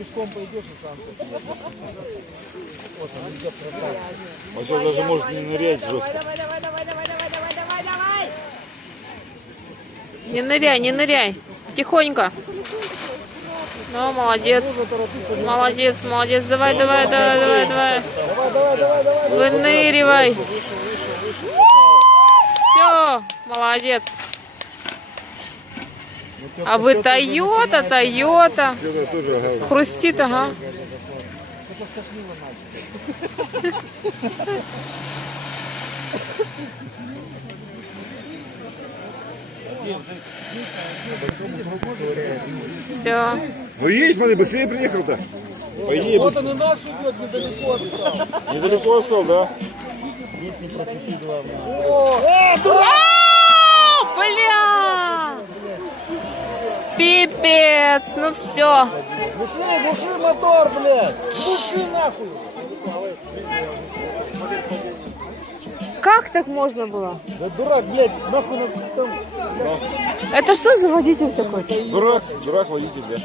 пешком пойдешь, и шансов нет. Вот он идет красавчик. Он сейчас даже может не нырять жестко. Давай. Не ныряй, не ныряй. Тихонько. Ну, молодец. Молодец, молодец. Давай. Давай. Выныривай. Все, молодец. А вы Тойота. Это тоже ага. Хрустит, ага. Все. Ну едь, смотри, быстрее приехал-то. По идее, Вот он и наш идет, недалеко отстал. недалеко остал, да? Здесь не пропусти, главное. Бля! Пипец, ну все. Глуши мотор, блядь. Глуши нахуй. Как так можно было? Да дурак, блядь, нахуй на там. Это что за водитель такой? Дурак водитель, да.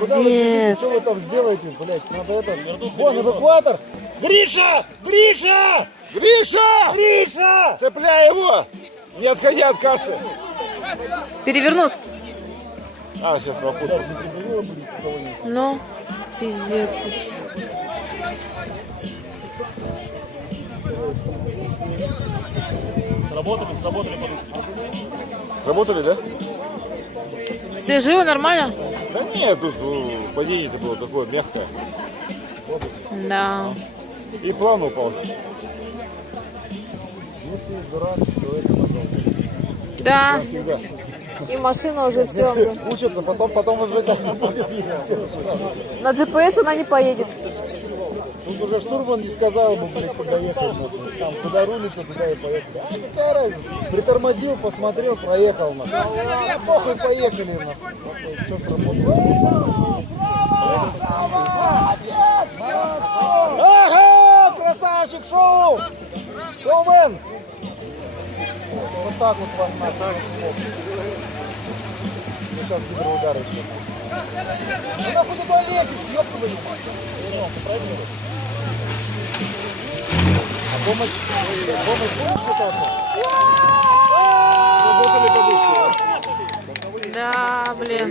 Куда вы едете? Пиздец. Что вы там сделаете, блядь? Надо это. Вон эвакуатор. Гриша! Гриша! Гриша! Гриша! Цепляй его! Не отходи от кассы. Перевернут. А, сейчас попутал. Ну, пиздец. Сработали подушки. Сработали, да? Все живы, нормально? Да нет, тут падение-то было такое мягкое. Да. И плавно упал. Если дурак, то это потом. Да. Всегда. И машина уже все. Учатся, потом уже будет видно. На GPS она не поедет. Тут уже штурман не сказал ему, блядь, куда ехать. Нахуй. Там, куда рулится, туда и поехать. А какая разница? Притормозил, посмотрел, проехал. Нахуй. А, похуй, поехали. Нахуй. Что сработало? Ага, красавчик, шоу! Шоумен! Вот так вот вас надо. Ну, сейчас гидроудар еще. Ну нахуй туда лезешь, ёбаный. Вернулся, правильно? А помощь будет считаться? Сработали подушки. Да, блин.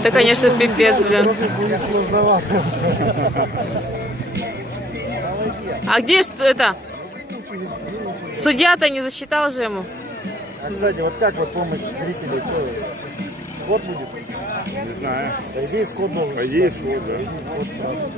Это, конечно, пипец, блин. Будет сложновато. А где что это? Судья-то не засчитал же ему. А, кстати, вот как вот помощь зрителей? Что, скот будет? Не знаю. По идее, скот должен. По идее, скот, да. Скот сразу.